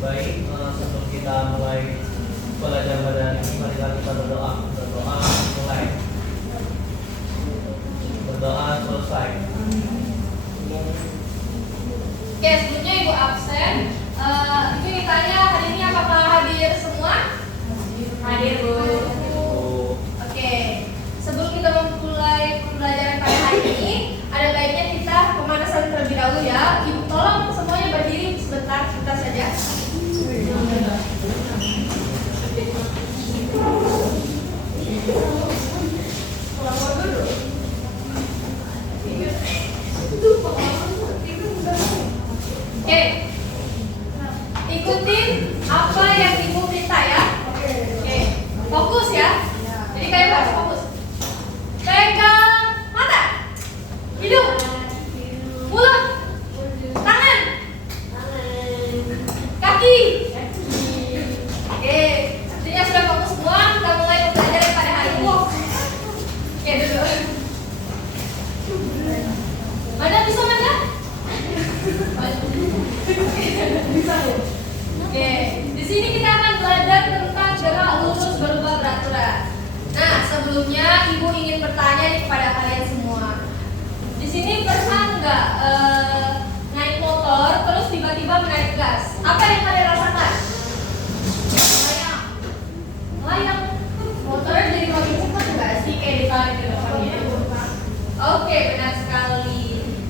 Baik, sebelum kita mulai pelajaran pada hari ini, mari kita berdoa. Berdoa mulai. Berdoa selesai. Oke, sebelumnya Ibu absen. Ibu ditanya hari ini apakah hadir semua? Hadir, Bu. Oke, sebelum kita memulai pembelajaran pada hari ini, ada baiknya kita pemanasan terlebih dahulu ya. Ibu tolong semuanya berdiri sebentar saja. Oke, ikutin apa yang Ibu minta ya. Oke, fokus ya. Jadi kalian harus fokus. Pegang mata, hidung, mulut, tangan, kaki. Oke, artinya sudah fokus semua. Kita mulai pembelajaran pada hari ini. Oke, dulu. Mana bisa mana? Oke, di sini kita akan belajar tentang gerak lurus berubah beraturan. Nah, sebelumnya Ibu ingin bertanya nih kepada kalian semua. Di sini pernah nggak naik motor terus tiba-tiba menaik gas? Apa yang kalian rasakan? Layang. Motornya jadi makin cepat nggak sih kayak ditarik ke depannya? Oke, benar sekali.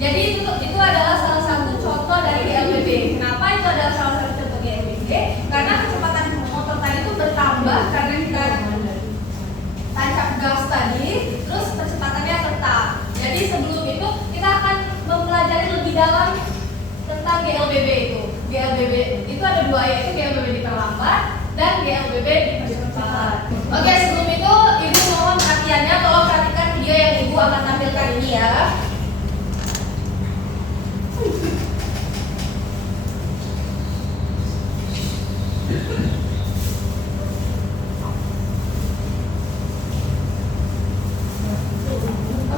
Jadi itu adalah salah satu contoh dari GLBB. Kenapa itu adalah salah satu contoh GLBB? Karena kecepatan motor tadi itu bertambah karena kita tancap gas tadi, terus kecepatannya tetap. Jadi sebelum itu kita akan mempelajari lebih dalam tentang GLBB itu. GLBB itu ada dua, yaitu GLBB diperlambat dan GLBB dipercepat. Oke, sebelum itu Ibu mohon perhatiannya, tolong perhatikan video yang Ibu akan tampilkan ini ya.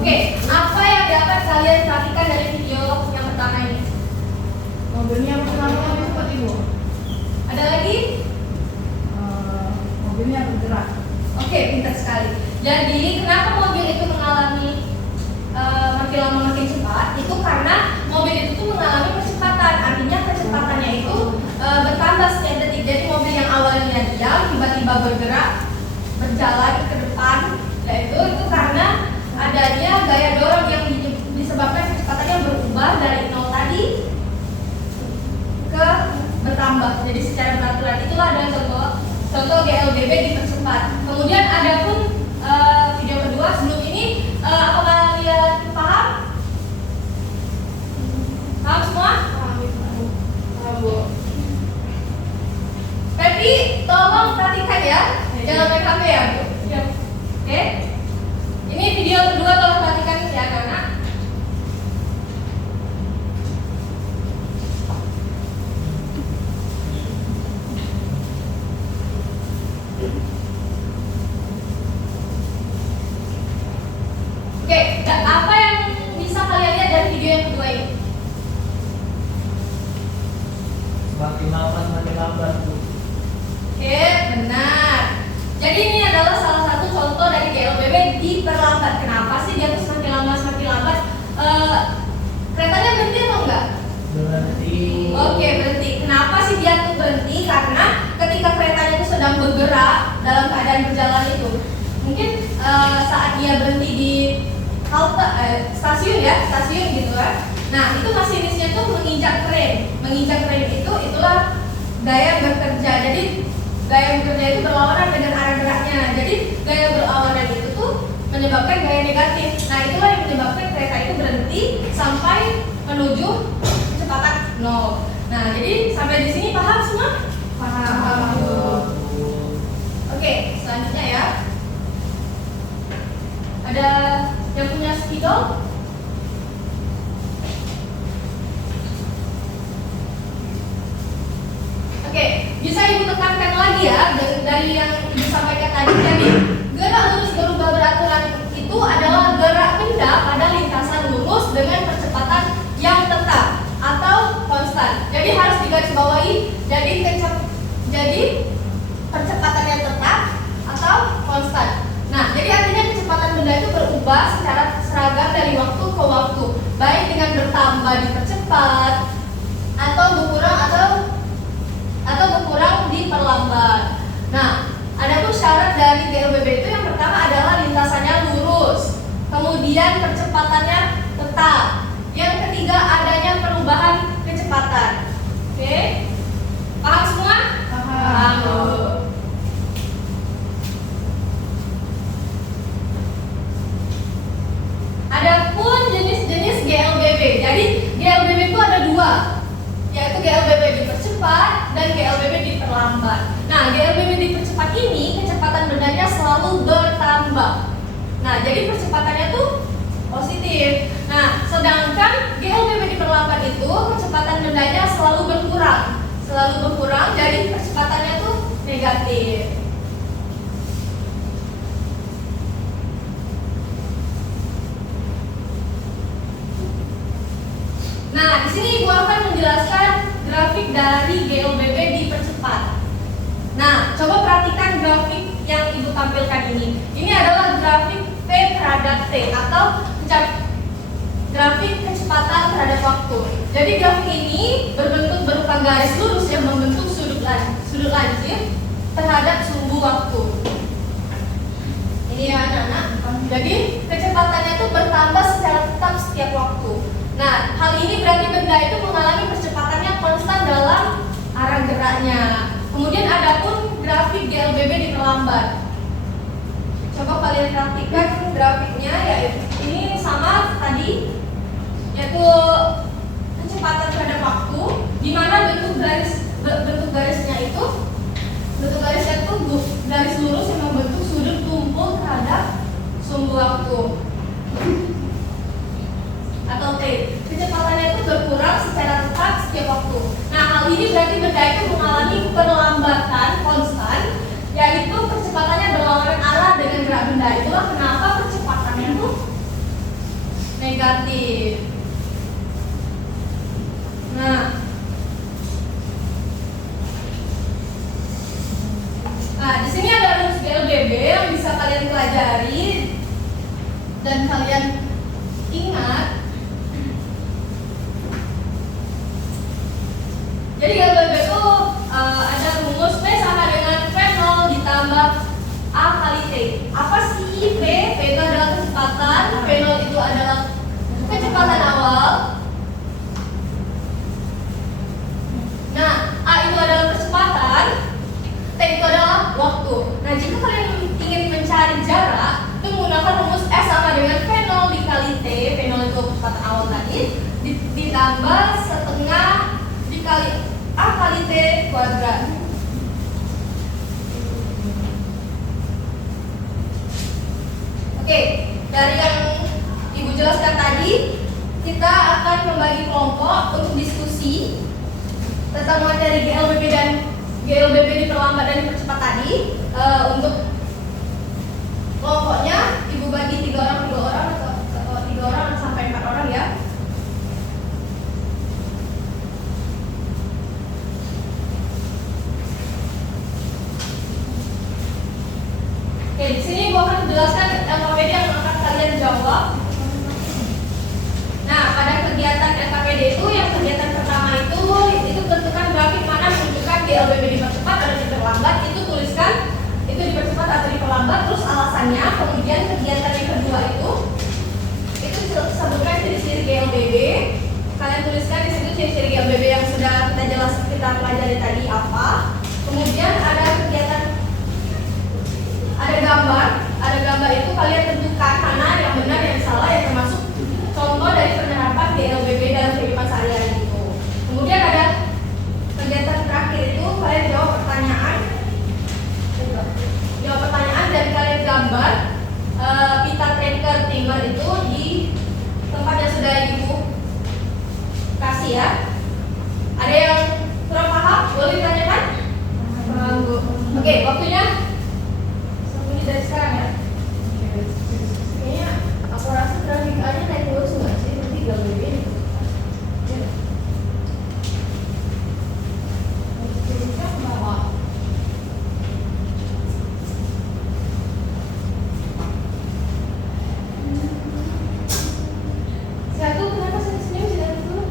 Oke, apa yang dapat kalian perhatikan dari video yang pertama ini? Mobilnya lama-lama cepat Ibu. Ada lagi? Mobilnya bergerak. Oke, pintar sekali. Jadi, kenapa mobil itu mengalami makin lama makin cepat? Itu karena mobil itu tuh mengalami percepatan. Artinya kecepatannya itu bertambah setiap detik. Jadi mobil yang awalnya diam tiba-tiba bergerak, berjalan ke depan. Nah, itu karena adanya gaya dorong yang disebabkan kecepatannya berubah dari 0 tadi ke bertambah. Jadi secara beraturan itulah adalah contoh GLBB dipercepat. Kemudian ada pun video kedua sebelum ini, apakah kalian paham? Paham semua? Paham, Bu. Pepi, tolong perhatikan ya, jangan main HP ya, Bu. Oke? Ini video kedua, tolong perhatikan ya, anak-anak. Oke, apa yang bisa kalian lihat dari video yang kedua ini? Semakin lama semakin lambat, Bu. Oke, benar. Jadi ini adalah salah satu contoh dari GLBB diperlambat. Kenapa sih dia tuh semakin lama semakin lambat? Keretanya berhenti atau enggak? Berhenti. Oke, berhenti. Kenapa sih dia tuh berhenti? Karena ketika keretanya itu sedang bergerak dalam keadaan berjalan itu, mungkin saat dia berhenti di halte stasiun gitu kan. Nah, itu masinisnya tuh menginjak kren. Menginjak kren itulah gaya bekerja. Jadi gaya bekerja itu berlawanan dengan arah geraknya. Jadi gaya berlawanan itu tuh menyebabkan gaya negatif. Nah, itulah yang menyebabkan kereta itu berhenti sampai menuju kecepatan 0. Nah, jadi sampai di sini paham semua? Paham. Oke, selanjutnya ya. Ada yang punya spidol? Oke, bisa Ibu tekankan lagi ya dari yang disampaikan tadi. Jadi gerak lurus berubah beraturan itu adalah gerak benda pada lintasan lurus dengan percepatan yang tetap atau konstan. Jadi harus digarisbawahi. Jadi kecepatan dipercepat atau berkurang diperlambat. Nah, adapun syarat dari GLBB itu yang pertama adalah lintasannya lurus, kemudian percepatannya tetap. Yang ketiga adanya perubahan kecepatan. Oke, paham semua? Paham. Adapun jenis-jenis GLBB. Jadi GLBB itu ada dua, yaitu GLBB dipercepat dan GLBB diperlambat. Nah, GLBB dipercepat ini kecepatan bendanya selalu bertambah. Nah, jadi percepatannya tuh positif. Nah, sedangkan GLBB diperlambat itu kecepatan bendanya selalu berkurang, jadi percepatannya tuh negatif. Nah, di sini Ibu akan menjelaskan grafik dari GLBB dipercepat. Nah, coba perhatikan grafik yang Ibu tampilkan ini. Ini adalah grafik P terhadap T atau grafik kecepatan terhadap waktu. Jadi grafik ini berbentuk berupa garis lurus yang membentuk sudut lancip terhadap sumbu waktu. Ini ya anak-anak. Jadi kecepatannya itu bertambah secara tetap setiap waktu. Nah, hal ini berarti benda itu mengalami percepatannya konstan dalam arah geraknya. Kemudian adapun grafik GLBB diperlambat. Coba kalian perhatikan grafiknya, yaitu ini sama tadi, yaitu kecepatan terhadap waktu, di mana bentuk garisnya itu garis lurus yang membentuk sudut tumpul terhadap sumbu waktu atau T. Kecepatannya itu berkurang secara tetap setiap waktu. Nah, hal ini berarti benda itu mengalami perlambatan konstan, yaitu kecepatannya berlawanan arah dengan gerak benda. Itulah kenapa kecepatannya itu negatif. Nah, di sini ada rumus GLBB yang bisa kalian pelajari dan kalian ingat. Jadi GLBB itu ada rumus P sama dengan V0 ditambah A kali T. Apa sih P? P itu adalah kecepatan, V0 itu adalah kecepatan awal. Nah, A itu adalah kecepatan, T itu adalah waktu. Nah, jika kalian ingin mencari jarak, itu menggunakan rumus S sama dengan V0 dikali T. V0 itu kecepatan awal tadi, ditambah setengah dikali A kali T kuadrat. Oke, dari yang Ibu jelaskan tadi, kita akan membagi kelompok untuk diskusi tentang materi GLBB dan GLBB diperlambat dan dipercepat tadi. Untuk kelompoknya Ibu bagi 3 orang atau 3 orang sampai 4 orang ya. Oke, di sini Ibu akan menjelaskan LKPD yang akan kalian jawab. Nah, pada kegiatan LKPD itu, yang kegiatan pertama itu tentukan grafik mana menunjukkan GLBB dipercepat atau diperlambat. Itu tuliskan itu dipercepat atau diperlambat, terus alasannya. Kemudian kegiatan yang kedua itu sebutkan ciri-ciri GLBB. Kalian tuliskan di situ ciri-ciri GLBB yang sudah kita pelajari tadi apa. Kemudian ada kegiatan, ada gambar itu kalian tentukan mana yang benar yang salah, yang termasuk contoh dari penerapan GLBB dalam kehidupan sehari-hari itu. Kemudian ada kegiatan terakhir itu kalian jawab pertanyaan dari kalian gambar pita tanker timber itu di tempat yang sudah Ibu kasih ya. Ada yang kurang paham? Boleh ditanyakan? Paham Bu. Oke, waktunya 1 menit dari sekarang ya. Kayaknya aku rasa grafik A-nya naik terus nggak sih? Nanti GLBB ini. Satu, kenapa senyum-senyum sih dari dulu?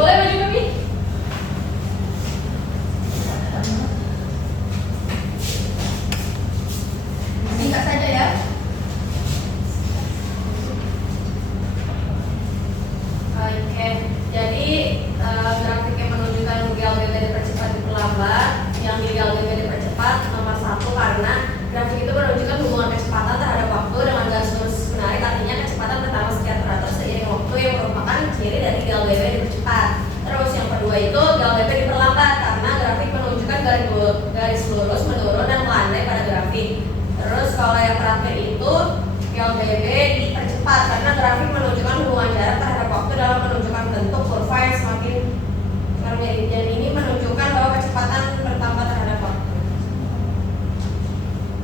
boleh maju Pepi? Singkat saja ya. Oke, jadi grafik yang menunjukkan GLBB dipercepat diperlambat, yang di GLBB dipercepat nomor 1 karena grafik itu menunjukkan hubungan kecepatan terhadap waktu dengan garis lurus menarik, artinya kecepatan pertama sekian teratur seiring waktu yang merupakan ciri dari GLBB dipercepat. Terus yang kedua itu GLBB diperlambat karena grafik menunjukkan garis lurus menurun dan melandai pada grafik. Terus kalau yang terakhir itu GLBB dipercepat karena grafik menunjukkan hubungan jarak terhadap waktu dalam menunjukkan bentuk kurva yang semakin mirip, dan ini menunjukkan bahwa kecepatan bertambah terhadap waktu.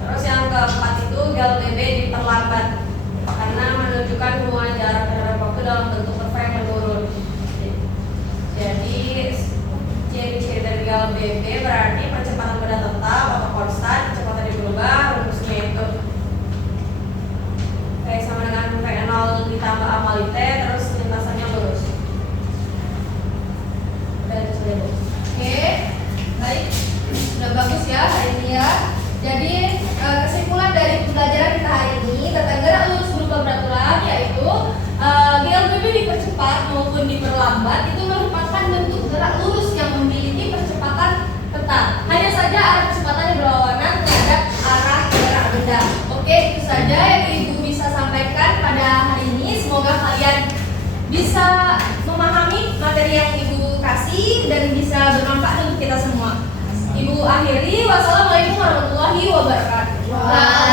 Terus yang keempat itu GLBB diperlambat karena menunjukkan hubungan jarak terhadap waktu dalam bentuk kurva yang menurun. Jadi ciri-ciri dari GLBB berarti percepatan benda tetap atau konstan, kecepatan berubah, rumusnya itu V sama dengan V0 ditambah amal T, terus lintasannya lurus. Udah itu saja Bu. Oke, baik, sudah bagus ya hari ini ya. Jadi kesimpulan dari pembelajaran kita hari ini tentang gerak lurus berubah beraturan yaitu GLBB dipercepat maupun diperlambat itu merupakan bentuk gerak lurus yang memiliki percepatan tetap. Hanya saja arah kecepatannya berlawanan terhadap arah gerak benda. Oke, itu saja yang Ibu bisa sampaikan pada hari ini. Semoga kalian bisa memahami materi yang Ibu kasih dan bisa bermanfaat untuk kita semua. Ibu akhiri, wassalamualaikum warahmatullahi wabarakatuh.